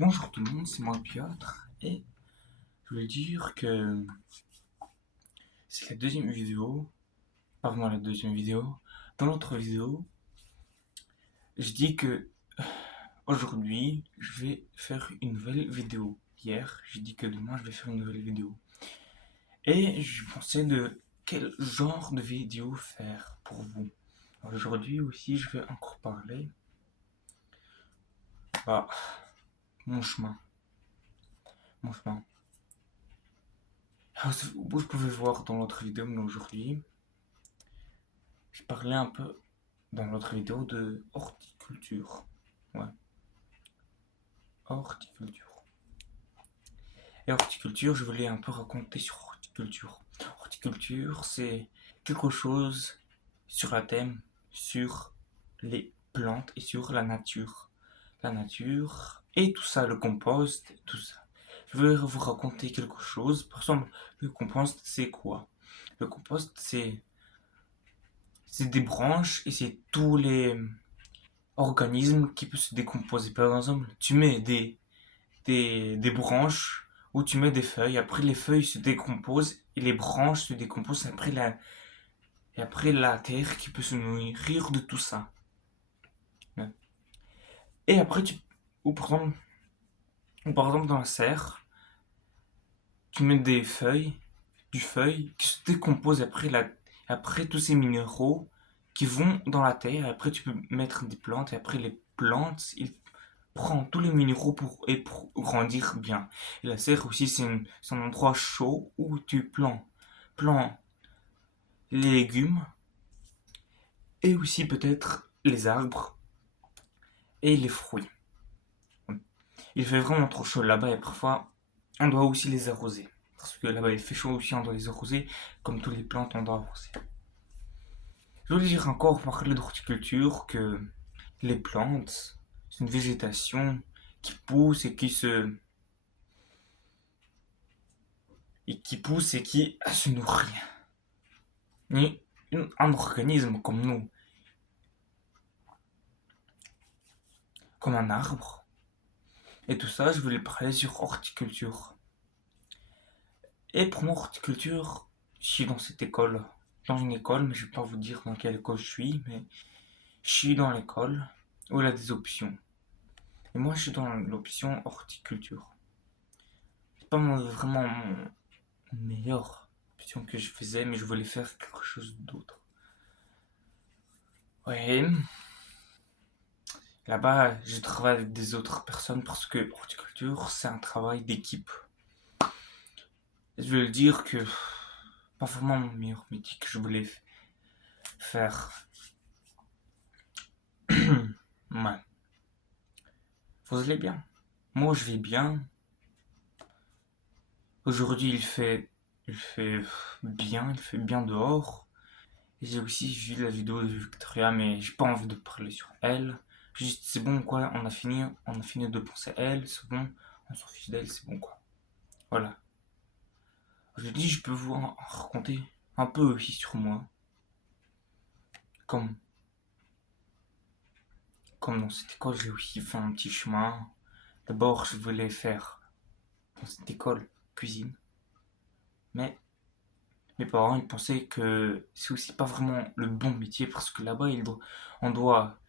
Bonjour tout le monde, c'est moi Piotr et je voulais dire que c'est la deuxième vidéo, pas vraiment la deuxième vidéo. Dans l'autre vidéo, je dis que aujourd'hui je vais faire une nouvelle vidéo. Hier, j'ai dit que demain je vais faire une nouvelle vidéo. Et je pensais de quel genre de vidéo faire pour vous. Alors aujourd'hui aussi, je vais encore parler bah, mon chemin. Mon chemin. Alors, vous pouvez voir dans l'autre vidéo, mais aujourd'hui, je parlais un peu dans l'autre vidéo de horticulture. Ouais, horticulture. Et horticulture, je voulais un peu raconter sur horticulture. Horticulture, c'est quelque chose sur la thème, sur les plantes et sur la nature. La nature et tout ça, le compost, tout ça. Je vais vous raconter quelque chose. Par exemple, le compost, c'est quoi? Le compost, c'est des branches et c'est tous les organismes qui peuvent se décomposer. Par exemple, tu mets des branches où tu mets des feuilles. Après, les feuilles se décomposent et les branches se décomposent. Et après, la terre qui peut se nourrir de tout ça. Ouais. Et après, ou par exemple dans la serre, tu mets du feuille qui se décompose après tous ces minéraux qui vont dans la terre. Et après, tu peux mettre des plantes. Et après, les plantes, ils prennent tous les minéraux pour grandir bien. Et la serre aussi, c'est un endroit chaud où tu plantes les légumes et aussi peut-être les arbres et les fruits. Il fait vraiment trop chaud là-bas et parfois on doit aussi les arroser. Parce que là-bas il fait chaud aussi, on doit les arroser. Comme toutes les plantes, on doit arroser. Je voulais dire encore parler d'horticulture que les plantes, c'est une végétation qui pousse et qui pousse et qui se nourrit. Et un organisme comme nous, comme un arbre. Et tout ça, je voulais parler sur horticulture. Et pour moi, horticulture, je suis dans une école, mais je vais pas vous dire dans quelle école je suis, mais je suis dans l'école où il y a des options. Et moi, je suis dans l'option horticulture. C'est pas vraiment mon meilleure option que je faisais, mais je voulais faire quelque chose d'autre. Ouais, là-bas, je travaille avec des autres personnes parce que horticulture, c'est un travail d'équipe. Je veux dire que pas vraiment mon meilleur métier que je voulais faire. Ouais. Vous allez bien? Moi, je vais bien. Aujourd'hui, il fait bien dehors. Et j'ai aussi vu la vidéo de Victoria, mais j'ai pas envie de parler sur elle. Juste, c'est bon quoi, on a fini de penser à elle, c'est bon, on s'en fiche d'elle, c'est bon quoi. Voilà. Aujourd'hui, je peux vous en raconter un peu aussi sur moi. Comme, comme dans cette école, j'ai aussi fait un petit chemin. D'abord, je voulais faire dans cette école cuisine, mais mes parents ils pensaient que c'est aussi pas vraiment le bon métier parce que là-bas on doit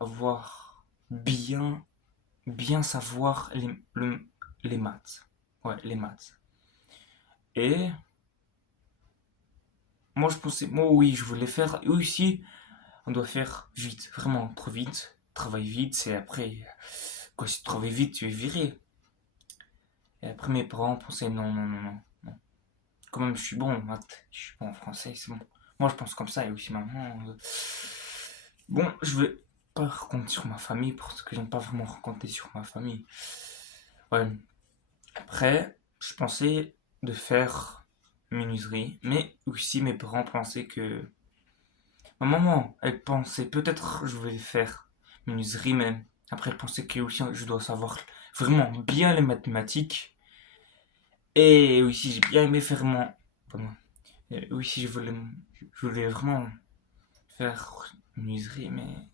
avoir bien savoir les maths. Ouais, les maths. Et moi oui, je voulais faire. Et aussi, on doit faire vite, vraiment trop vite. Travaille vite, c'est après. Quoi, si tu travailles vite, tu es viré. Et après, mes parents pensaient non, non, non, non, non. Quand même, je suis bon en maths, je suis bon en français, c'est bon. Moi, je pense comme ça, et aussi maman. Bon, je vais pas raconter sur ma famille parce que j'aime pas vraiment raconter sur ma famille. Ouais. Après, je pensais de faire menuiserie, mais aussi mes parents pensaient que. Ma maman, elle pensait peut-être je vais faire menuiserie, mais après elle pensait que aussi je dois savoir vraiment bien les mathématiques. Et aussi j'ai bien aimé faire mon. Pardon. Et aussi je voulais vraiment faire menuiserie, mais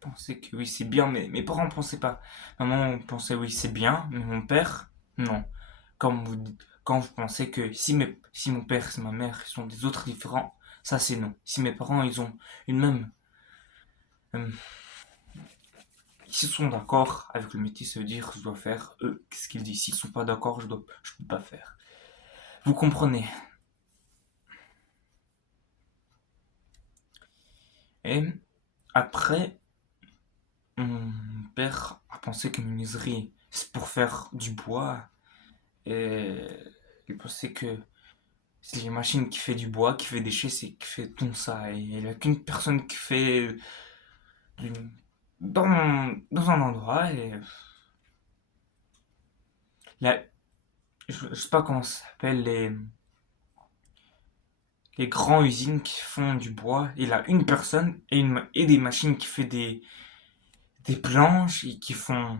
pensais que oui, c'est bien, mais mes parents pensaient pas. Maman pensait oui, c'est bien, mais mon père, non. Quand vous pensez que si mon père et ma mère sont des autres différents, ça c'est non. Si mes parents ils ont une même, euh, ils se sont d'accord avec le métier, ça veut dire je dois faire eux, qu'est-ce qu'ils disent. S'ils sont pas d'accord, je peux pas faire. Vous comprenez. Et après, mon père a pensé que menuiserie, c'est pour faire du bois. Et il pensait que c'est les machines qui fait du bois, qui fait des chaises et qui fait tout ça. Et il n'y a qu'une personne qui fait du, dans un endroit. Et là, je sais pas comment ça s'appelle, les grandes usines qui font du bois. Il a une personne et des machines qui fait des planches et qui font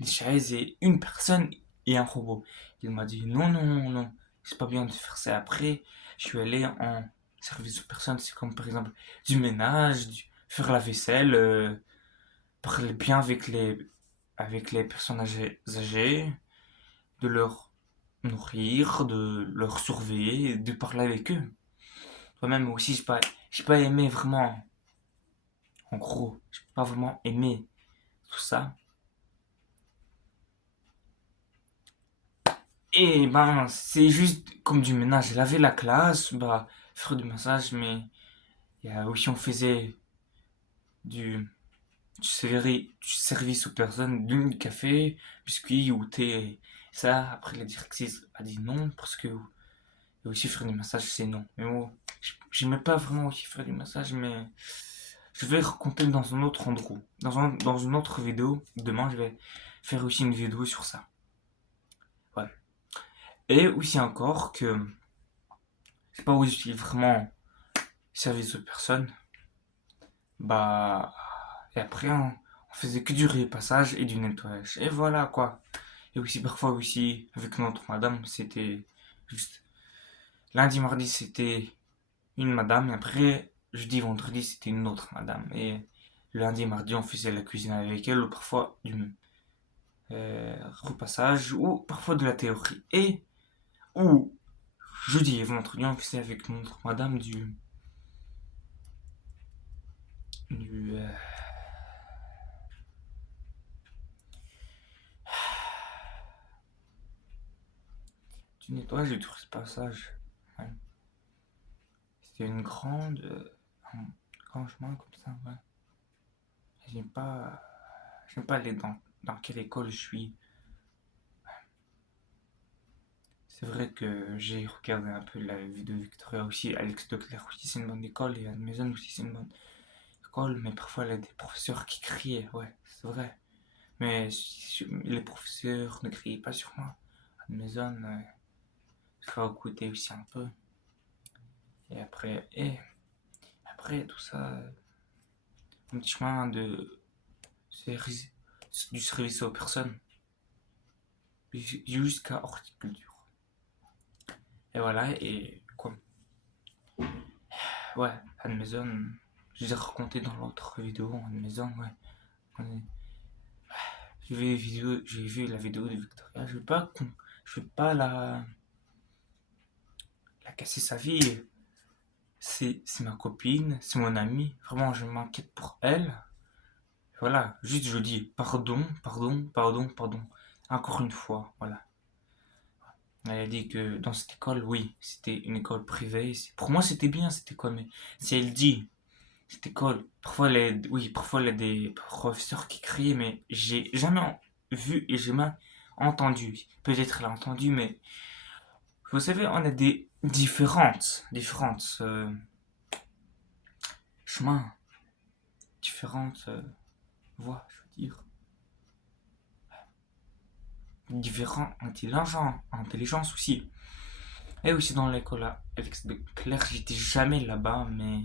des chaises et une personne et un robot. Il m'a dit non, non, non, non, c'est pas bien de faire ça. Après, je suis allé en service aux personnes, c'est comme par exemple du ménage, faire la vaisselle, parler bien avec les personnes âgées, de leur nourrir, de leur surveiller, de parler avec eux. Moi-même aussi, j'ai pas aimé vraiment, en gros, j'ai pas vraiment aimé tout ça. Et ben, c'est juste comme du ménage. Laver la classe, bah, faire du massage, mais il y a aussi on faisait du, du service aux personnes, du café, biscuits ou thé. Ça, après la directrice a dit non, parce que et aussi faire du massage, c'est non. Mais bon, j'aimais pas vraiment aussi faire du massage, mais je vais raconter dans un autre endroit. Dans une autre vidéo, demain, je vais faire aussi une vidéo sur ça. Ouais. Et aussi encore que c'est pas où je suis vraiment service aux personnes. Bah, et après, on faisait que du repassage et du nettoyage. Et voilà quoi. Et aussi, parfois aussi, avec notre madame, c'était juste. Lundi, mardi, c'était une madame. Et après, jeudi, vendredi, c'était une autre madame. Et lundi, mardi, on faisait la cuisine avec elle. Ou parfois du repassage. Ou parfois de la théorie. Et, ou jeudi et vendredi, on faisait avec notre madame du, euh, du nettoyage et du repassage. Ouais. C'était une grande. Un grand chemin comme ça, ouais. J'aime pas. J'aime pas aller dans quelle école je suis. C'est vrai que j'ai regardé un peu la vidéo de Victoria aussi. Alex Leclerc aussi, c'est une bonne école. Et Anne Maison aussi, c'est une bonne école. Mais parfois, elle a des professeurs qui criaient. Ouais, c'est vrai. Mais les professeurs ne criaient pas sur moi. Anne Maison, je vais écouter aussi un peu. Et après tout ça, un petit chemin du service aux personnes jusqu'à horticulture. Et voilà, et quoi. Ouais, à la maison, je les ai raconté dans l'autre vidéo, à la maison, ouais. J'ai vu la vidéo de Victoria, je vais pas la casser sa vie. C'est ma copine, c'est mon amie. Vraiment, je m'inquiète pour elle. Voilà, juste je dis pardon, pardon, pardon, pardon. Encore une fois, voilà. Elle a dit que dans cette école, oui, c'était une école privée. Pour moi, c'était bien cette école, mais si elle dit cette école, parfois il y a des professeurs qui crient, mais j'ai jamais vu et jamais entendu. Peut-être elle a entendu, mais vous savez, on a des différentes chemins, différentes voies, je veux dire, différents intelligences aussi. Et aussi dans l'école à Alex de Claire, j'étais jamais là-bas, mais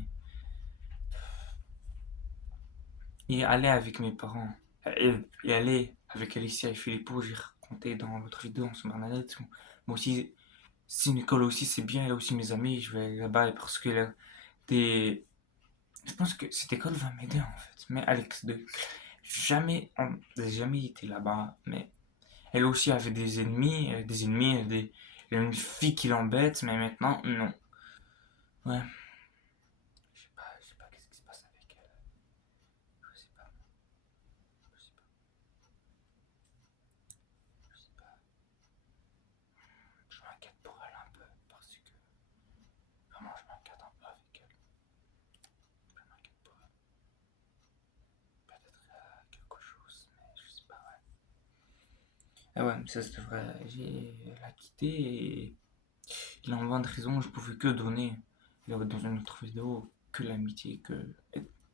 y aller avec mes parents, y aller avec Alicia et Philippot, j'ai raconté dans l'autre vidéo en Bernadette. Moi aussi, c'est une école aussi, c'est bien, il y a aussi mes amis, je vais là-bas parce qu'il y a des, Je pense que cette école va m'aider en fait. Mais Alex 2, j'ai jamais été là-bas. Mais elle aussi avait des ennemis, il y a une fille qui l'embête, mais maintenant, non. Ouais. Je sais pas qu'est-ce qui se passe avec elle. Je sais pas, je sais pas, je sais pas. Je m'inquiète pour elle un peu parce que vraiment je m'inquiète un peu avec elle. Je m'inquiète pour elle. Peut-être quelque chose, mais je sais pas, ouais. Ah ouais, mais ça se devrait. J'ai la quitté et il en 20 de raisons, je pouvais que donner. Il y avait dans une autre vidéo que l'amitié, que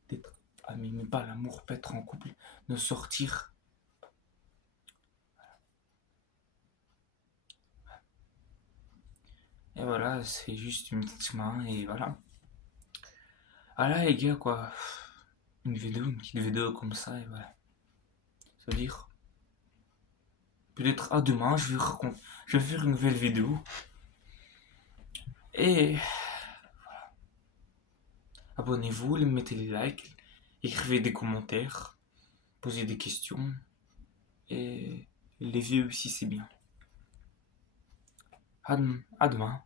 d'être ami, mais pas l'amour, pas être en couple, de sortir. Et voilà, c'est juste une petite main et voilà. Ah là les gars quoi, une petite vidéo comme ça et voilà. Ça veut dire peut-être à demain je vais faire une nouvelle vidéo. Et abonnez-vous, mettez les likes, écrivez des commentaires, posez des questions et les vieux aussi c'est bien. À demain.